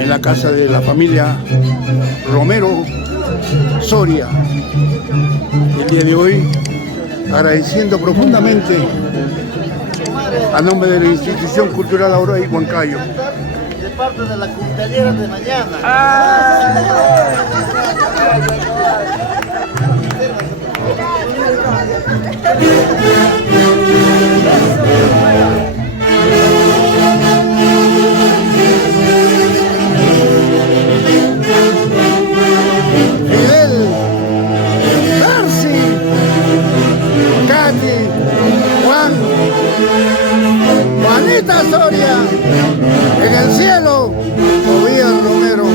en la casa de la familia Romero Soria. El día de hoy, agradeciendo profundamente a nombre de la Institución Cultural Aurora y Huancayo. De parte de la cumpleañera de mañana. Fidel, Percy, Katy, Juan, Juanita Soria, en el cielo, Tobías Romero,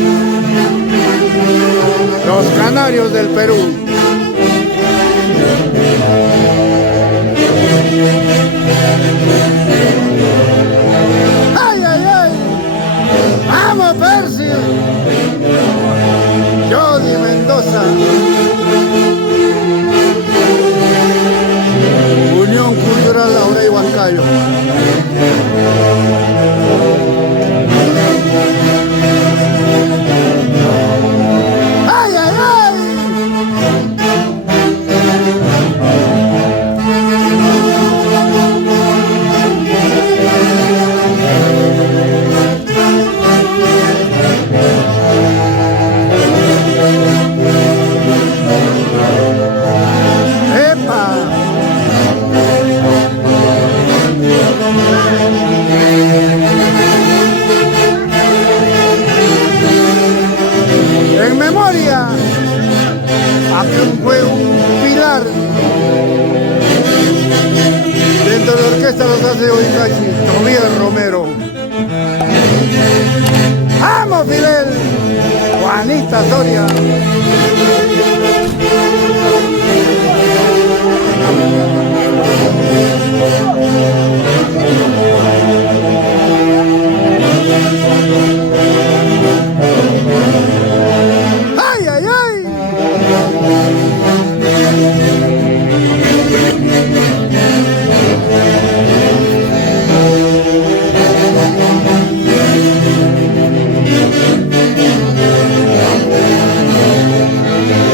los Canarios del Perú. ¡Ay, ay, ay! ¡Vamos, Percy! Jody Mendoza. Unión Cultural Aurora y Huancayo. ¡Ay, ay, ay! ¡Epa! En memoria a quien fue un pilar dentro de la orquesta Los Hace Huaycachi, Tobías Romero. ¡Vamos, Fidel! Juanita Soria. ¡Ay, ay, ay!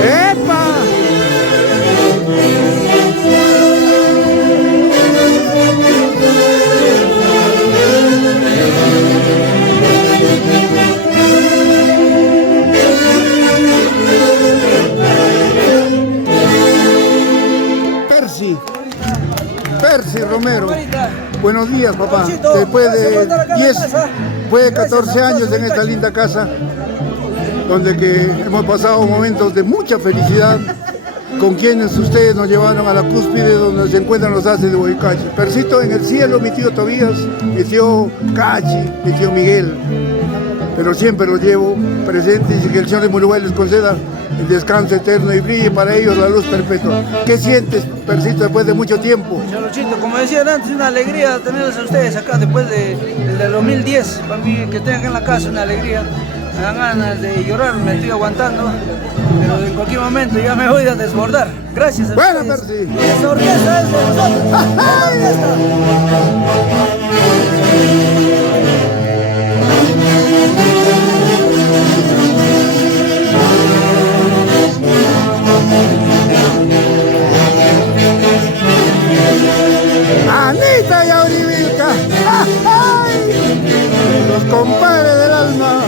¡Epa! Percy Romero. Buenos días, papá. Después de 14 años en esta linda casa, donde que hemos pasado momentos de mucha felicidad, con quienes ustedes nos llevaron a la cúspide donde se encuentran los haces de Huaycachi. Percito en el cielo, mi tío Tobías, mi tío Cachi, mi tío Miguel. Pero siempre los llevo presentes y que el Señor de Murubay les conceda el descanso eterno y brille para ellos la luz perpetua. ¿Qué sientes, Percito, después de mucho tiempo? Cholochito, como decían antes, una alegría tenerlos a ustedes acá después del 2010. Para mí, que tengan en la casa una alegría. Me dan ganas de llorar, me estoy aguantando, pero en cualquier momento ya me voy a desbordar. Gracias a Bueno, ustedes. Percy. Esta orquesta es de nosotros. ¡La orquesta! Anita y Aurivilca, ¡ay! Los compadres del alma.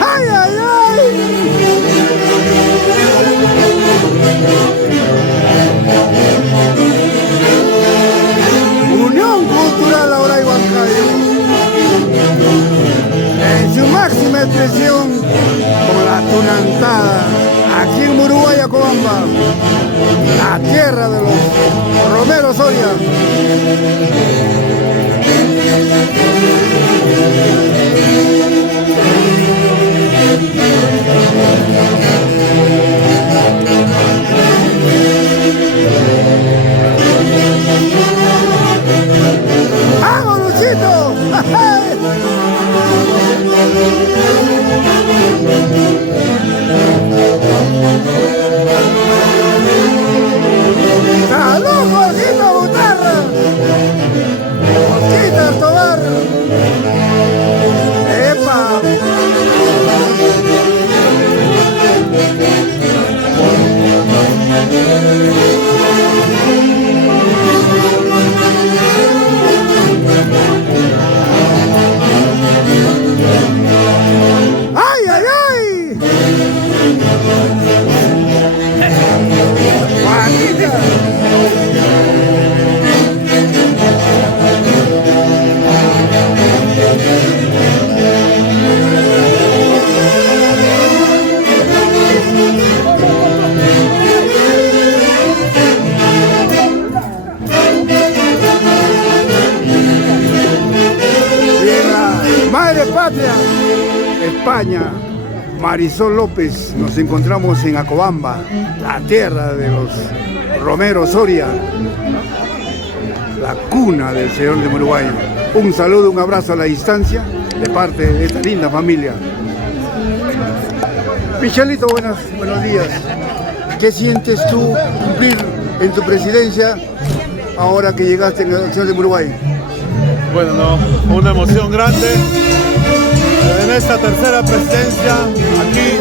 ¡Ay, ay, ay! Unión Cultural Aurora y Huancayo, en su máxima expresión, como la tunantada, aquí en Murubaya, Cobamba, la tierra de los Romero Soria. España, Marisol López. Nos encontramos en Acobamba, la tierra de los Romero Soria, la cuna del Señor de Uruguay. Un saludo, un abrazo a la distancia de parte de esta linda familia. Michelito, buenos días. ¿Qué sientes tú cumplir en tu presidencia ahora que llegaste en la Acción de Uruguay? Bueno, no, una emoción grande en esta tercera presidencia aquí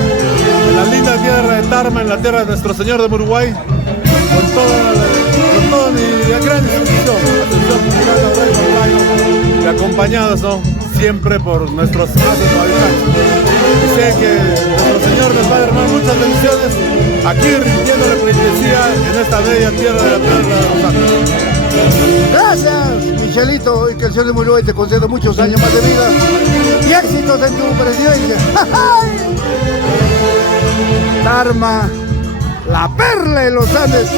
en la linda tierra de Tarma, en la tierra de nuestro Señor de Uruguay, con toda mi gran institución, y acompañados, ¿no?, siempre por nuestros habitantes. Y sé que nuestro Señor nos va a derramar muchas bendiciones aquí rindiendo la penitencia en esta bella tierra de la tierra de los Andes. Gracias, Michelito, y que el Señor de Uruguay te conceda muchos años más de vida y éxitos en tu presidencia. Tarma, la perla de los Andes.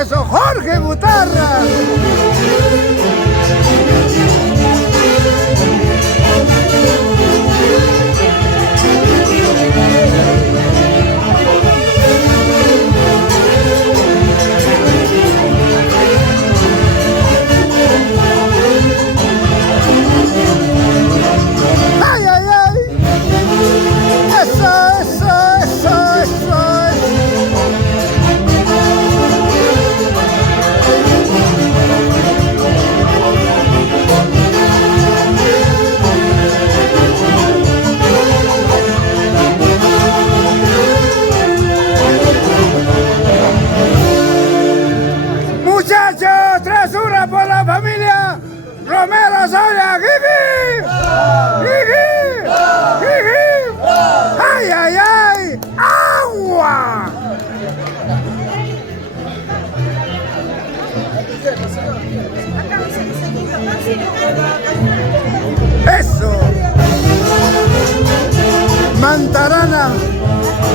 Eso, Jorge Gutarra. Muchachos, tresura por la familia Romero Soria. ¡Jiji! ¡Jiji! ¡Jiji! ¡Ay! ¡Agua! ¡Eso!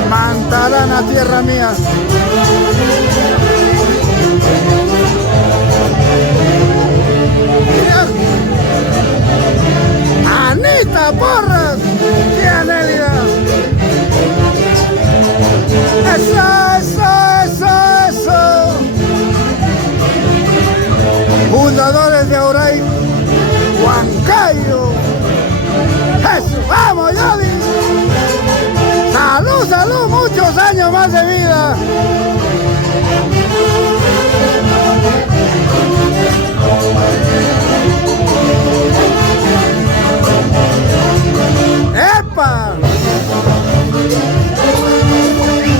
Mantarana, tierra mía. Anita Porras y Anélida. Eso. Fundadores de Auray, Huancayo. Eso, vamos, Yoli. Salud, muchos años más de vida. ¡Epa!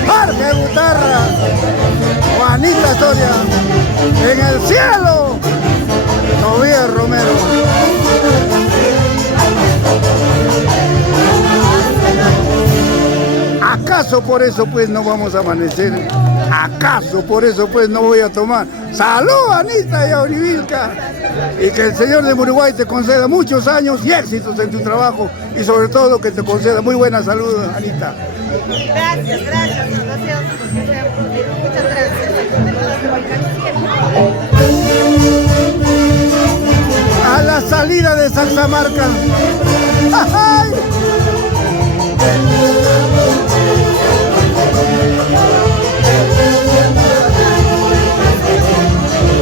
Jorge Gutarra, Juanita Soria, en el cielo, Tobías Romero. ¿Acaso por eso pues no vamos a amanecer? ¿Acaso por eso pues no voy a tomar? ¡Salud, Anita y Aurivilca! Y que el Señor de Uruguay te conceda muchos años y éxitos en tu trabajo y sobre todo que te conceda muy buena salud, Anita. Gracias. Muchas gracias. A la salida de Saxamarca. ¡Ay!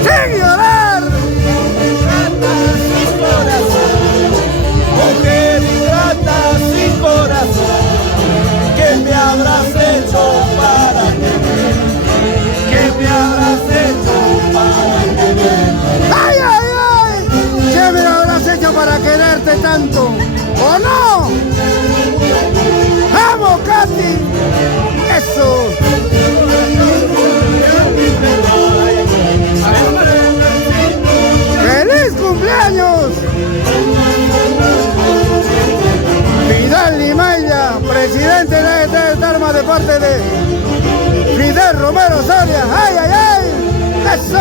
¡Sin llorar! Mujer ingrata sin corazón, ¿qué me habrás hecho para tener? ¿Qué me habrás hecho para tener? ¡Ay! ¿Qué me habrás hecho para quererte tanto? ¿O no? ¡Vamos, Katy! ¡Eso! ¡Feliz cumpleaños! Fidel Limaya, presidente de Tarma de parte de Fidel Romero Soria. ¡Ay! ¡Eso!